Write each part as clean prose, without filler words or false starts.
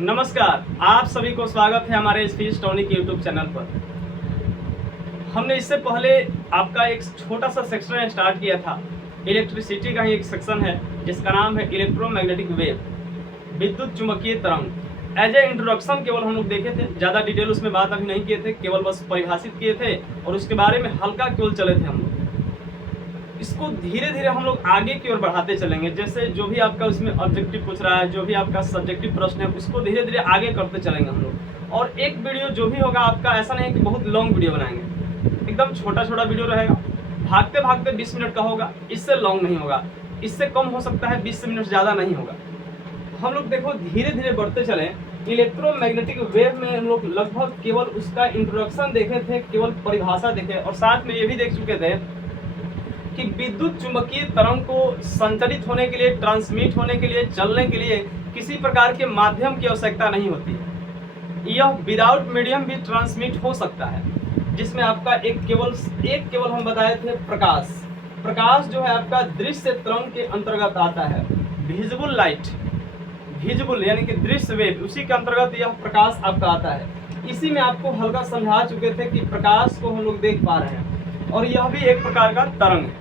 नमस्कार, आप सभी को स्वागत है हमारे इस फीस टॉनिक यूट्यूब चैनल पर। हमने इससे पहले आपका एक छोटा सा सेक्शन स्टार्ट किया था। इलेक्ट्रिसिटी का ही एक सेक्शन है जिसका नाम है इलेक्ट्रोमैग्नेटिक वेव, विद्युत चुंबकीय तरंग। एज ए इंट्रोडक्शन केवल हम लोग देखे थे, ज़्यादा डिटेल उसमें बात अभी नहीं किए थे, केवल बस परिभाषित किए थे और उसके बारे में हल्का केवल चले थे हम लोग। इसको धीरे धीरे हम लोग आगे की ओर बढ़ाते चलेंगे। जैसे जो भी आपका उसमें ऑब्जेक्टिव पूछ रहा है, जो भी आपका सब्जेक्टिव प्रश्न है, उसको धीरे धीरे आगे करते चलेंगे हम लोग। और एक वीडियो जो भी होगा आपका, ऐसा नहीं है कि बहुत लॉन्ग वीडियो बनाएंगे, एकदम छोटा छोटा वीडियो रहेगा। भागते भागते 20 मिनट का होगा, इससे लॉन्ग नहीं होगा, इससे कम हो सकता है, 20 मिनट ज़्यादा नहीं होगा। हम लोग देखो धीरे धीरे बढ़ते चले। इलेक्ट्रोमैग्नेटिक वेव में हम लोग लगभग केवल उसका इंट्रोडक्शन देखे थे, केवल परिभाषा देखे, और साथ में ये भी देख चुके थे कि विद्युत चुंबकीय तरंग को संचालित होने के लिए, ट्रांसमिट होने के लिए, चलने के लिए किसी प्रकार के माध्यम की आवश्यकता नहीं होती है। यह विदाउट मीडियम भी ट्रांसमिट हो सकता है, जिसमें आपका एक केवल हम बताए थे प्रकाश। प्रकाश जो है आपका दृश्य तरंग के अंतर्गत आता है। विजिबल लाइट, विजिबल यानी कि दृश्य वेव, उसी के अंतर्गत यह प्रकाश आपका आता है। इसी में आपको हल्का समझा चुके थे कि प्रकाश को हम लोग देख पा रहे हैं और यह भी एक प्रकार का तरंग है।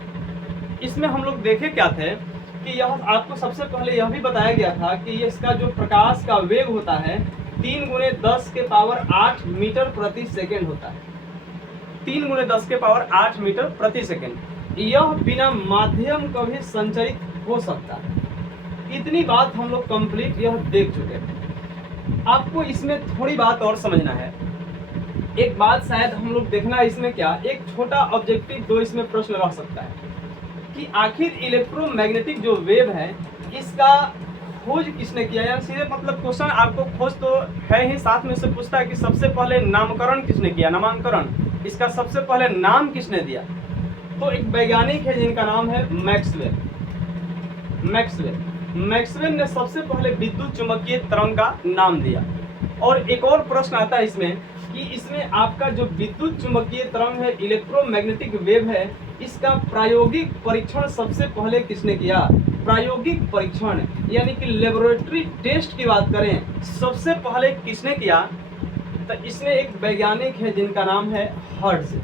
इसमें हम लोग देखे क्या थे कि यह आपको सबसे पहले यह भी बताया गया था कि इसका जो प्रकाश का वेग होता है 3 × 10 के पावर 8 मीटर प्रति सेकेंड होता है। 3 × 10 के पावर 8 मीटर प्रति सेकेंड। यह बिना माध्यम का भी संचालित हो सकता है। इतनी बात हम लोग कंप्लीट यह देख चुके हैं। आपको इसमें थोड़ी बात और समझना है। एक बात शायद हम लोग देखना है इसमें, क्या एक छोटा ऑब्जेक्टिव दो इसमें प्रश्न लगा सकता है कि आखिर इलेक्ट्रोमैग्नेटिक जो वेव है इसका खोज किसने किया। यानी सीधे मतलब क्वेश्चन आपको खोज तो है ही, साथ में से पूछता है कि सबसे पहले नामकरण किसने किया, नामांकरण, इसका सबसे पहले नाम किसने दिया। तो एक वैज्ञानिक है जिनका नाम है मैक्सवेल। मैक्सवेल ने सबसे पहले विद्युत चुंबकीय तरंग का नाम दिया। और एक और प्रश्न आता है इसमें कि इसमें आपका जो विद्युत चुंबकीय तरंग है, इलेक्ट्रोमैग्नेटिक वेव है, इसका प्रायोगिक परीक्षण सबसे पहले किसने किया। प्रायोगिक परीक्षण यानी कि लेबोरेटरी टेस्ट की बात करें, सबसे पहले किसने किया, तो इसमें एक वैज्ञानिक है जिनका नाम है हर्ट्ज।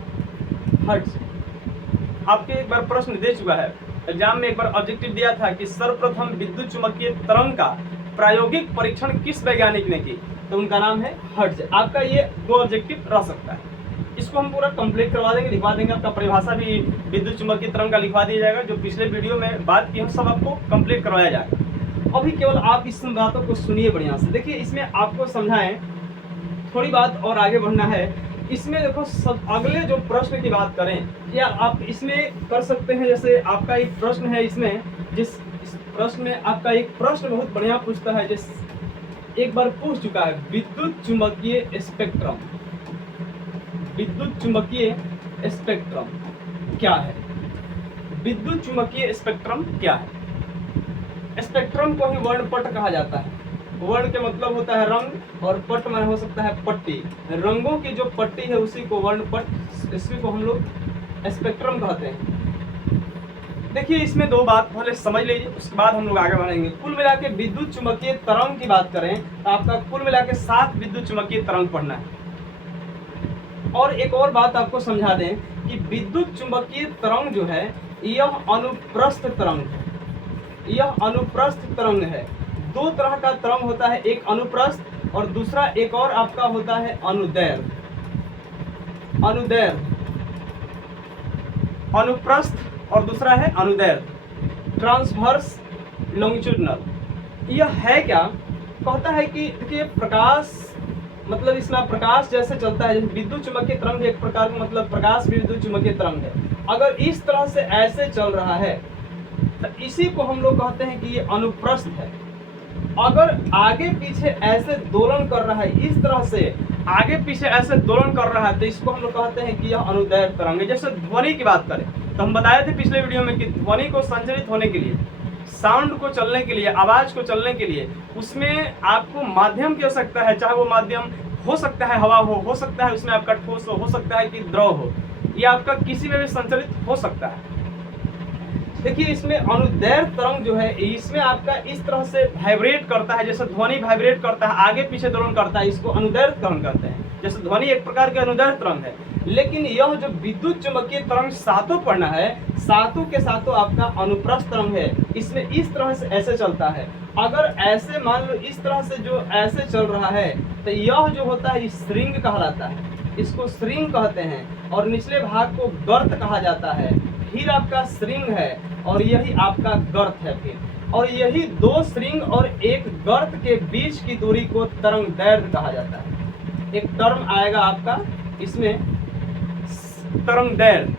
आपके एक बार प्रश्न दे चुका है एग्जाम में, एक बार ऑब्जेक्टिव दिया था कि सर्वप्रथम विद्युत चुंबकीय तरंग का प्रायोगिक परीक्षण किस वैज्ञानिक ने की, तो उनका नाम है हर्ट्ज। आपका ये 2 ऑब्जेक्टिव रह सकता है। इसको हम पूरा कंप्लीट करवा देंगे, लिखवा देंगे। आपका परिभाषा भी विद्युत चुंबकीय तरंग का लिखवा दिया जाएगा, जो पिछले वीडियो में बात की है सब आपको कंप्लीट करवाया जाएगा। अभी केवल आप इस बातों को सुनिए बढ़िया से। देखिए इसमें आपको समझाएं, थोड़ी बात और आगे बढ़ना है इसमें। देखो सब अगले जो प्रश्न की बात करें, या आप इसमें कर सकते हैं। जैसे आपका एक प्रश्न है इसमें, इस प्रश्न में आपका एक प्रश्न बहुत बढ़िया पूछता है, जिस एक बार पूछ चुका है, विद्युत चुंबकीय स्पेक्ट्रम। विद्युत चुंबकीय स्पेक्ट्रम क्या है? विद्युत चुंबकीय स्पेक्ट्रम क्या है? स्पेक्ट्रम को ही वर्णपट कहा जाता है। वर्ण के मतलब होता है रंग, और पट में हो सकता है पट्टी। रंगों की जो पट्टी है उसी को वर्णपट, इसी को हम लोग स्पेक्ट्रम कहते हैं। देखिए इसमें 2 बात पहले समझ लीजिए, उसके बाद हम लोग आगे बढ़ेंगे। कुल मिला के विद्युत चुंबकीय तरंग की बात करें तो आपका कुल मिला के 7 विद्युत चुंबकीय तरंग पढ़ना है। और एक और बात आपको समझा दें कि विद्युत चुंबकीय तरंग जो है यह अनुप्रस्थ तरंग है। यह अनुप्रस्थ तरंग है। 2 तरह का तरंग होता है, एक अनुप्रस्थ और दूसरा एक और आपका होता है अनुदैर्घ्य। अनुप्रस्थ और दूसरा है अनुदैर्घ्य, ट्रांसवर्स लॉन्गिट्यूडिनल। यह है क्या, कहता है कि देखिए प्रकाश मतलब इसमें प्रकाश जैसे चलता है, जैसे विद्युत चुंबकीय तरंग एक प्रकार का मतलब प्रकाश भी विद्युत चुंबकीय तरंग है। अगर इस तरह से ऐसे चल रहा है तो इसी को हम लोग कहते हैं कि ये अनुप्रस्थ है। अगर आगे पीछे ऐसे दोलन कर रहा है, इस तरह से आगे पीछे ऐसे दोलन कर रहा है, तो इसको हम लोग कहते हैं कि यह अनुदैर्घ्य तरंग है। जैसे ध्वनि की बात करें तो हम बताए थे पिछले वीडियो में कि ध्वनि को संचालित होने के लिए, साउंड को चलने के लिए, आवाज को चलने के लिए, उसमें आपको माध्यम की आवश्यकता है। चाहे वो माध्यम हो सकता है हवा हो सकता है उसमें आपका ठोस हो सकता है कि द्रव हो, या आपका किसी में भी संचालित हो सकता है। देखिए इसमें अनुदैर्घ्य तरंग जो है इसमें आपका इस तरह से वाइब्रेट करता है, जैसे ध्वनि वाइब्रेट करता है, आगे पीछे दोलन करता है, इसको अनुदैर्घ्य तरंग कहते हैं। जैसे ध्वनि एक प्रकार के अनुदैर्घ्य तरंग है, लेकिन यह जो विद्युत चुंबकीय तरंग सातों पढ़ना है, सातों के सातों आपका अनुप्रस्थ तरंग है। इसमें इस तरह से ऐसे चलता है, अगर ऐसे मान लो इस तरह से जो ऐसे चल रहा है तो यह जो होता है स्ट्रिंग कहलाता है, इसको स्ट्रिंग कहते हैं। और निचले भाग को गर्त कहा जाता है, फिर आपका स्ट्रिंग है और यही आपका गर्त है फिर। और यही दो स्ट्रिंग और एक गर्त के बीच की दूरी को तरंग दैर्घ्य कहा जाता है। एक टर्म आएगा आपका इसमें तरंग दैर्घ्य,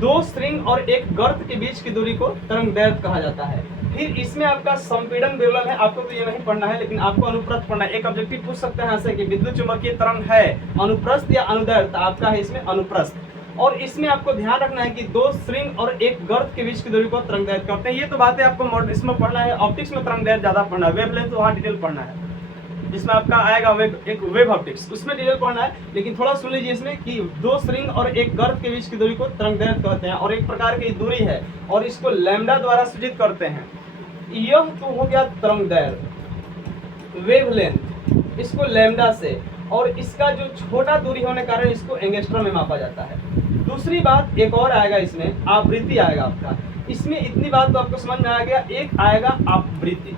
दो स्ट्रिंग और एक गर्त के बीच की दूरी को तरंग दैर्घ्य कहा जाता है। फिर इसमें आपका संपीड़न विवलन है, आपको तो ये नहीं पढ़ना है, लेकिन आपको अनुप्रस्थ पढ़ना है। एक ऑब्जेक्टिव पूछ सकते हैं ऐसे कि विद्युत चुंबकीय तरंग है अनुप्रस्थ या अनुदैर्घ्य, आपका है इसमें अनुप्रस्थ। और इसमें आपको ध्यान रखना है कि दो स्ट्रिंग और एक गर्त के बीच की दूरी को तरंग दैर्घ्य कहते हैं। ये तो बातें आपको इसमें पढ़ना है, ऑप्टिक्स में तरंग दैर्घ्य ज्यादा पढ़ना है, वेवलेंथ तो वहाँ डिटेल पढ़ना है, जिसमें आपका आएगा एक वेव ऑप्टिक्स, उसमें डिटेल पढ़ना है। लेकिन थोड़ा सुन लीजिए इसमें कि दो स्ट्रिंग और एक गर्त के बीच की दूरी को तरंग दैर्घ्य कहते हैं, और एक प्रकार की दूरी है और इसको लैम्डा द्वारा सूचित करते हैं। यह तो हो गया तरंग दैर्घ्य वेवलेंथ, इसको लैम्डा से, और इसका जो छोटा दूरी होने के कारण इसको एंगस्ट्रॉम में मापा जाता है। दूसरी बात एक और आएगा, इसमें आवृत्ति आएगा आपका। इसमें इतनी बात तो आपको समझ में आ गया। एक आएगा आवृत्ति।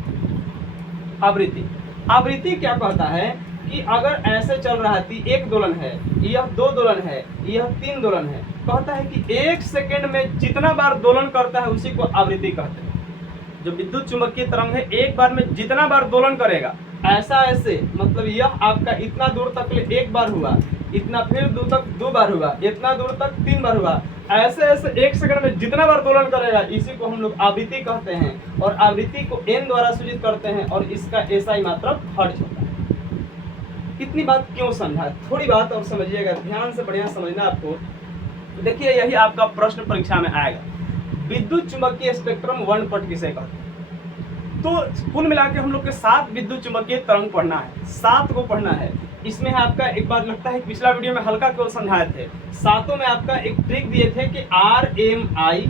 आवृत्ति आवृत्ति क्या कहता है कि अगर ऐसे चल रहा है, एक दोलन है, यह दो दोलन है, यह तीन दोलन है, कहता है कि एक सेकंड में जितना बार दोलन करता है उसी को आवृत्ति कहते हैं। जो विद्युत चुंबकीय तरंग है एक बार में जितना बार दोलन करेगा, ऐसा ऐसे मतलब यह आपका इतना दूर तक एक बार हुआ, इतना फिर दूर तक दो बार हुआ, इतना दूर तक तीन बार हुआ, ऐसे ऐसे एक सेकंड में जितना बार दोलन करेगा इसी को हम लोग आवृत्ति कहते हैं। और आवृत्ति को n द्वारा सूचित करते हैं और इसका SI मात्रक हर्ट्ज होता है। इतनी बात क्यों समझा, थोड़ी बात और समझिएगा, ध्यान से बढ़िया समझना आपको। देखिए यही आपका प्रश्न परीक्षा में आएगा, विद्युत चुंबकीय स्पेक्ट्रम वर्णपट किसे कहते हैं। तो कुल मिला के हम लोग के 7 विद्युत चुंबकीय तरंग पढ़ना है, 7 को पढ़ना है। इसमें आपका एक बार लगता है पिछला वीडियो में हल्का केवल समझाए थे, सातों में आपका एक ट्रिक दिए थे कि RMI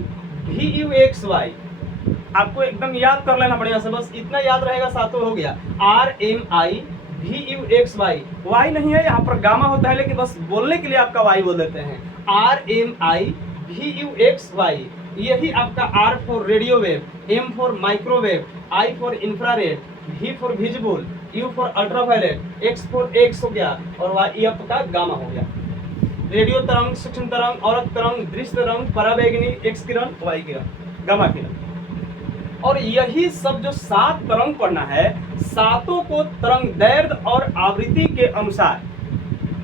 VUXY, आपको एकदम याद कर लेना बढ़िया से, बस इतना याद रहेगा, सातों हो गया। RMI VUXY, Y नहीं है यहाँ पर, गामा होता है, लेकिन बस बोलने के लिए आपका Y बोल देते हैं। RMI VUXY, यही आपका R for radio wave, M for microwave, I for infrared, V for visible, U for ultraviolet, X for x हो गया, और Y आपका गामा हो गया। रेडियो तरंग, सूक्ष्म तरंग, औरत तरंग, दृश्य तरंग, पराबैंगनी, X किरण, Y किरण, गामा किरण। और यही सब जो 7 तरंग पढ़ना है, सातों को तरंग दैर्घ्य और आवृत्ति के अनुसार,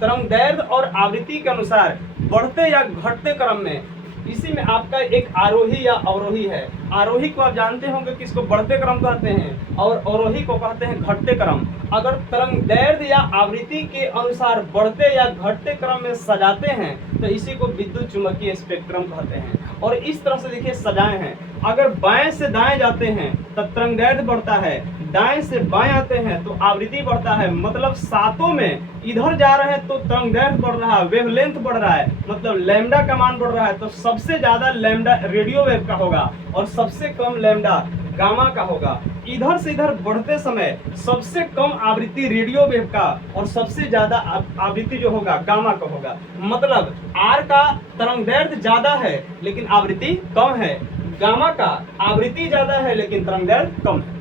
तरंग दैर्घ्य और आवृत्ति के अनुसार बढ़ते या घटते क्रम में, इसी में आपका एक आरोही या अवरोही है। आरोही को आप जानते होंगे कि इसको बढ़ते क्रम कहते हैं, और अवरोही को कहते हैं घटते क्रम। अगर तरंग दैर्घ्य या आवृत्ति के अनुसार बढ़ते या घटते क्रम में सजाते हैं तो इसी को विद्युत चुंबकीय स्पेक्ट्रम कहते हैं। और इस तरह से देखिए सजाए हैं, अगर बाएं से दाएं जाते हैं तब तरंग दैर्घ्य बढ़ता है, दाएं से बाएं आते हैं तो आवृत्ति बढ़ता है। मतलब सातों में इधर जा रहे हैं तो तरंग दैर्घ्य बढ़ रहा है, वेवलेंथ बढ़ रहा है, मतलब लैम्डा का मान बढ़ रहा है। तो सबसे ज्यादा लैम्डा रेडियो वेव का होगा और सबसे कम लैम्डा गामा का होगा। इधर से इधर बढ़ते समय सबसे कम आवृत्ति रेडियो वेव का और सबसे ज्यादा आवृत्ति जो होगा गामा का होगा। मतलब आर का तरंग दैर्घ्य ज्यादा है लेकिन आवृत्ति कम है, गामा का आवृत्ति ज्यादा है लेकिन तरंग दैर्घ्य कम है।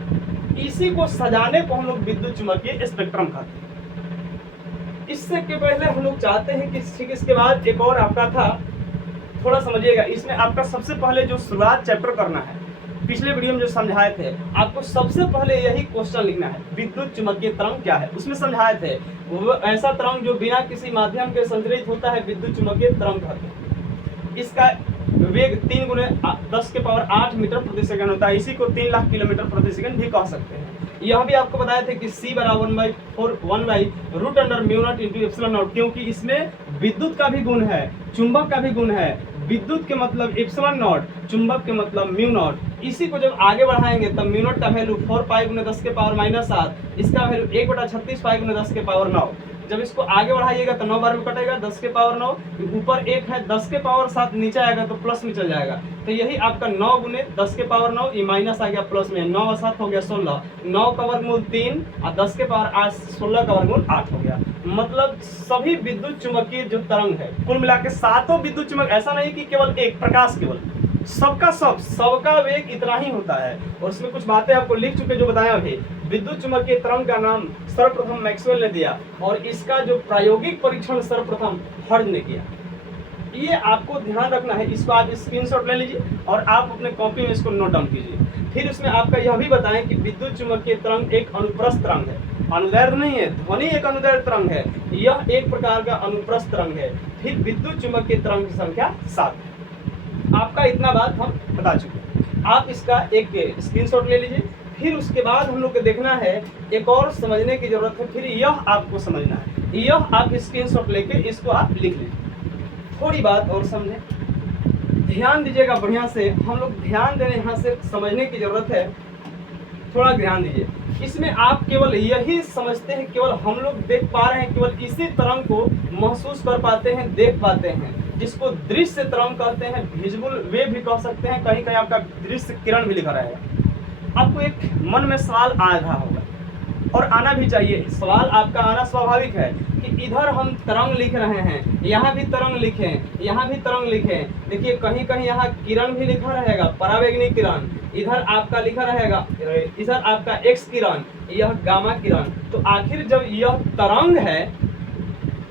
इसी को सजाने को हम लोग विद्युत चुंबकीय स्पेक्ट्रम कहते हैं। इससे के पहले हम लोग चाहते हैं कि ठीक इसके बाद एक और आपका था, थोड़ा समझिएगा। इसमें आपका सबसे पहले जो शुरुआत चैप्टर करना है, पिछले वीडियो में जो समझाए थे, आपको सबसे पहले यही क्वेश्चन लिखना है, विद्युत चुंबकीय तरंग क्या है। उसमें समझाए थे वो ऐसा तरंग जो बिना किसी माध्यम के संचरित होता है, विद्युत चुंबकीय तरंग कहते हैं। इसका वेग 3 × 10⁸ मीटर प्रति सेकंड होता है। इसी को 3 लाख किलोमीटर प्रति सेकंड भी कह सकते हैं। यह भी आपको बताया था कि C बराबर 1/√μ0 क्योंकि इसमें विद्युत का भी गुण है, चुंबक का भी गुण है। विद्युत के मतलब ε0, चुंबक के मतलब μ0। इसी को जब आगे बढ़ाएंगे तब μ0 का वैल्यू 4π × 10⁻⁻7, इसका वैल्यू 1/36π × 10⁻9। जब इसको आगे बढ़ाइएगा तो 9 बार में कटेगा, 10 के पावर 9, ऊपर 1 है, 10 के पावर 7 नीचे आएगा तो प्लस में चल जाएगा। तो यही आपका 9 गुने 10 के पावर 9, ये माइनस आ गया प्लस में, 9 और 7 हो गया 16, 9 का वर्गमूल 3 और 10 के पावर 8, 16 का वर्गमूल 8 हो गया। मतलब सभी विद्युत चुंबकीय जो तरंग है, कुल मिला के सातों विद्युत चुंबक, ऐसा नहीं कि केवल एक प्रकाश, केवल सबका वेग इतना ही होता है। और उसमें कुछ बातें आपको लिख चुके जो बताया अभी। विद्युत चुंबकीय तरंग का नाम सर्वप्रथम मैक्सवेल ने दिया और इसका जो प्रायोगिक परीक्षण सर्वप्रथम हर्ट्ज ने किया। ये आपको ध्यान रखना है, इसको आप स्क्रीनशॉट ले लीजिए और आप अपने कॉपी में इसको नोट डाउन कीजिए। फिर उसमें आपका यह भी बताएं कि विद्युत चुंबकीय तरंग एक अनुप्रस्थ तरंग है, अनुदैर्ध्य नहीं है। ध्वनि एक अनुदैर्ध्य तरंग है, यह एक प्रकार का अनुप्रस्थ तरंग है। फिर विद्युत चुंबकीय तरंग की संख्या 7 है। आपका इतना बात हम बता चुके, आप इसका एक स्क्रीनशॉट ले लीजिए। फिर उसके बाद हम लोग को देखना है, एक और समझने की जरूरत है, फिर यह आपको समझना है, यह आप स्क्रीनशॉट लेके इसको आप लिख लीजिए। थोड़ी बात और समझें, ध्यान दीजिएगा बढ़िया से, हम लोग ध्यान देने यहाँ से समझने की जरूरत है, थोड़ा ध्यान दीजिए। इसमें आप केवल यही समझते हैं, केवल हम लोग देख पा रहे हैं, केवल इसी तरंग को महसूस कर पाते हैं, देख पाते हैं, जिसको दृश्य तरंग कहते हैं, विजुअल वेव भी कह सकते हैं, कहीं कहीं आपका दृश्य किरण भी लिखा रहेगा। आपको एक मन में सवाल आ रहा होगा और आना भी चाहिए, सवाल आपका आना स्वाभाविक है कि इधर हम तरंग लिख रहे हैं, यहाँ भी तरंग लिखें, यहाँ भी तरंग लिखें। देखिए कहीं कहीं यहाँ किरण भी लिखा रहेगा, परावैंगनी किरण, इधर आपका लिखा रहेगा, इधर आपका एक्स किरण, यह गामा किरण। तो आखिर जब यह तरंग है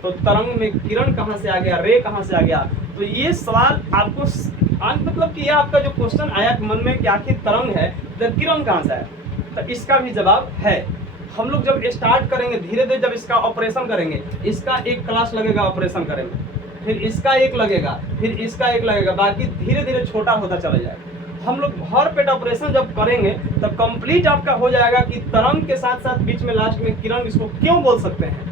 तो तरंग में किरण कहाँ से आ गया, रे कहाँ से आ गया? तो ये सवाल आपको मतलब कि यह आपका जो क्वेश्चन आया मन में कि आखिर तरंग है तो किरण कहाँ से आया, तो इसका भी जवाब है। हम लोग जब स्टार्ट करेंगे धीरे धीरे, जब इसका ऑपरेशन करेंगे, इसका एक क्लास लगेगा ऑपरेशन करेंगे, फिर इसका एक लगेगा, फिर इसका एक लगेगा, बाकी धीरे धीरे छोटा होता चला जाएगा। हम लोग भर पेट ऑपरेशन जब करेंगे तो कंप्लीट आपका हो जाएगा कि तरंग के साथ साथ बीच में लास्ट में किरण, इसको क्यों बोल सकते हैं।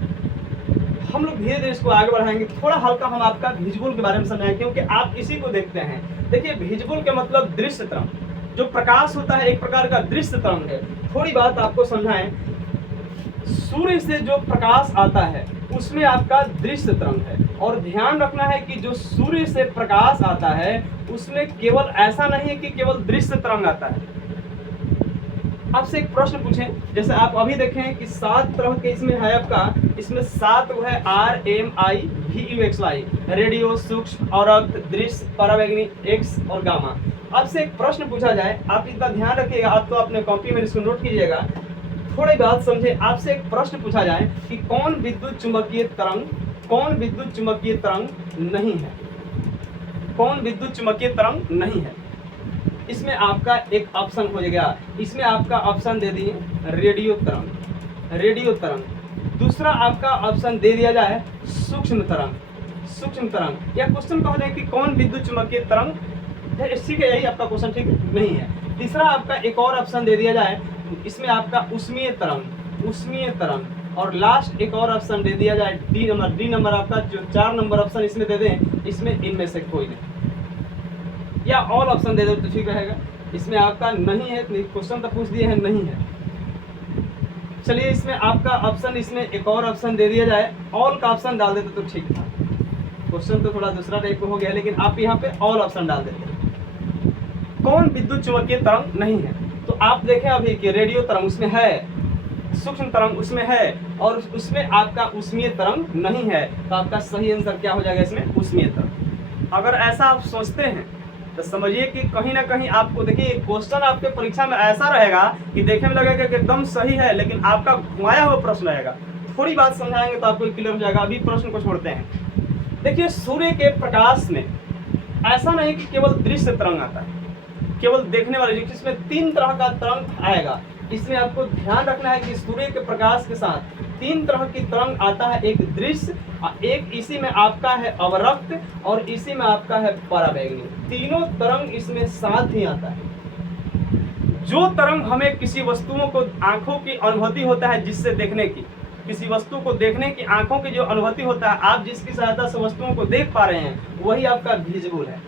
हम लोग धीरे धीरे इसको आगे बढ़ाएंगे। थोड़ा हल्का हम आपका विजुअल के बारे में समझाएंगे, क्योंकि आप इसी को देखते हैं। देखिए विजुअल के मतलब दृश्य तरंग, जो प्रकाश होता है एक प्रकार का दृश्य तरंग है। थोड़ी बात आपको समझाएं, सूर्य से जो प्रकाश आता है उसमें आपका दृश्य तरंग है, और ध्यान रखना है कि जो सूर्य से प्रकाश आता है उसमें केवल ऐसा नहीं है कि केवल दृश्य तरंग आता है। आपसे एक प्रश्न पूछें, जैसे आप अभी देखें कि 7 तरह के इसमें है आपका, इसमें 7 वो है RMI VUXY, रेडियो, सूक्ष्म, औरक्त, दृश्य, परावैंगनी, एक्स और गामा। आपसे एक प्रश्न पूछा जाए, आप इतना ध्यान रखिएगा, आप तो अपने कॉपी में इसको नोट कीजिएगा, थोड़ी बात समझे। आपसे एक प्रश्न पूछा जाए कि कौन विद्युत चुंबकीय तरंग, कौन विद्युत चुंबकीय तरंग नहीं है, कौन विद्युत चुंबकीय तरंग नहीं है। इसमें आपका एक ऑप्शन हो गया, इसमें आपका ऑप्शन दे दिए रेडियो तरंग, रेडियो तरंग। दूसरा आपका ऑप्शन दे दिया जाए सूक्ष्म तरंग, सूक्ष्म तरंग। या क्वेश्चन कह दें कि कौन विद्युत चुंबकीय तरंग, ठीक है, यही आपका क्वेश्चन ठीक नहीं है। तीसरा आपका एक और ऑप्शन दे दिया जाए, इसमें आपका उष्मीय तरंग, उष्मीय तरंग। और लास्ट एक और ऑप्शन दे दिया जाए डी नंबर आपका, जो 4 नंबर ऑप्शन इसमें दे दें, इसमें इनमें से कोई नहीं, या ऑल ऑप्शन दे दो तो ठीक रहेगा। इसमें आपका नहीं है, क्वेश्चन तो पूछ दिए हैं, नहीं है। चलिए इसमें आपका ऑप्शन, इसमें एक और ऑप्शन दे दिया जाए, ऑल का ऑप्शन डाल देते तो ठीक था। क्वेश्चन तो थोड़ा दूसरा टाइप का हो गया, लेकिन आप यहाँ पे ऑल ऑप्शन डाल देते। कौन विद्युत चुंबकीय तरंग नहीं है, तो आप देखें अभी कि रेडियो तरंग उसमें है, सूक्ष्म तरंग उसमें है, और उसमें आपका उष्मीय तरंग नहीं है। तो आपका सही आंसर क्या हो जाएगा इसमें, उष्मीय तरंग। अगर ऐसा आप सोचते हैं तो समझिए कि कहीं ना कहीं आपको, देखिए क्वेश्चन आपके परीक्षा में ऐसा रहेगा कि देखने में लगेगा कि एकदम सही है, लेकिन आपका घुमाया हुआ प्रश्न रहेगा। थोड़ी बात समझाएंगे तो आपको क्लियर हो जाएगा। अभी प्रश्न को छोड़ते हैं। देखिए सूर्य के प्रकाश में ऐसा नहीं कि केवल दृश्य तरंग आता है, केवल देखने वाले, जिसमें 3 तरह का तरंग आएगा। इसमें आपको ध्यान रखना है कि सूर्य के प्रकाश के साथ 3 तरह की तरंग आता है, एक दृश्य, एक इसी में आपका है अवरक्त, और इसी में आपका है परावैंगनी। तीनों तरंग इसमें साथ ही आता है। जो तरंग हमें किसी वस्तुओं को, आंखों की अनुभूति होता है जिससे देखने की, किसी वस्तु को देखने की आंखों की जो अनुभूति होता है, आप जिसकी सहायता से वस्तुओं को देख पा रहे हैं, वही आपका विजुअल है।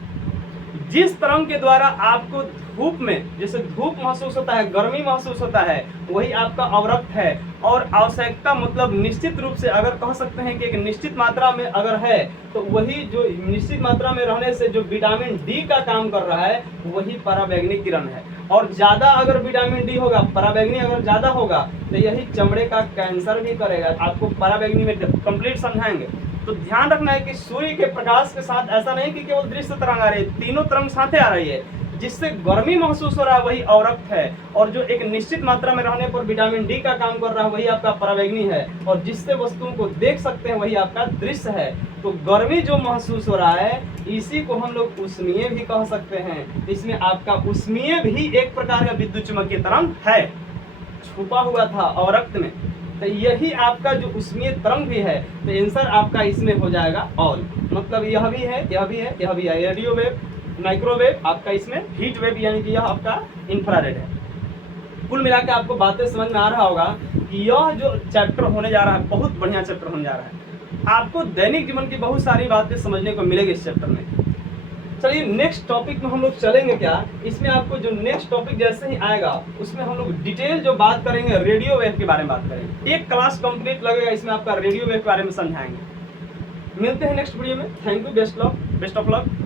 जिस तरंग के द्वारा आपको धूप में जैसे धूप महसूस होता है, गर्मी महसूस होता है, वही आपका अवरक्त है। और आवश्यकता मतलब निश्चित रूप से अगर कह सकते हैं कि एक निश्चित मात्रा में अगर है तो वही जो निश्चित मात्रा में रहने से जो विटामिन डी का काम कर रहा है वही पराबैंगनी किरण है। और ज़्यादा अगर विटामिन डी होगा, पराबैंगनी अगर ज़्यादा होगा तो यही चमड़े का कैंसर भी करेगा। आपको पराबैंगनी में कंप्लीट समझाएंगे। तो ध्यान रखना है कि सूर्य के प्रकाश के साथ ऐसा नहीं कि केवल दृश्य तरंग आ रही है, तीनों तरंग साथे आ रही है। जिससे गर्मी महसूस हो रहा है वही अवरक्त है, और जो एक निश्चित मात्रा में रहने पर विटामिन डी का काम कर रहा है वही आपका पराबैंगनी है, और जिससे वस्तुओं को देख सकते हैं वही आपका दृश्य है। तो गर्मी जो महसूस हो रहा है इसी को हम लोग उष्मीय भी कह सकते हैं। इसमें आपका उष्मीय भी एक प्रकार का विद्युत चुम्बकीय तरंग है, छुपा हुआ था अवरक्त में। तो यही आपका जो उष्मीय तरंग भी है, तो आंसर आपका इसमें हो जाएगा ऑल। मतलब यह भी है, यह भी है, यह भी है। रेडियो वेव, माइक्रोवेव, आपका इसमें हीट वेव यानी कि यह आपका इंफ्रारेड है। कुल मिला के आपको बातें समझ में आ रहा होगा कि यह जो चैप्टर होने जा रहा है बहुत बढ़िया चैप्टर होने जा रहा है। आपको दैनिक जीवन की बहुत सारी बातें समझने को मिलेगी इस चैप्टर में। चलिए नेक्स्ट टॉपिक में हम लोग चलेंगे। क्या इसमें आपको जो नेक्स्ट टॉपिक जैसे ही आएगा उसमें हम लोग डिटेल जो बात करेंगे रेडियो वेव के बारे में बात करेंगे। एक क्लास कंप्लीट लगेगा, इसमें आपका रेडियो वेव के बारे में समझाएंगे। मिलते हैं नेक्स्ट वीडियो में। Thank you, best of luck.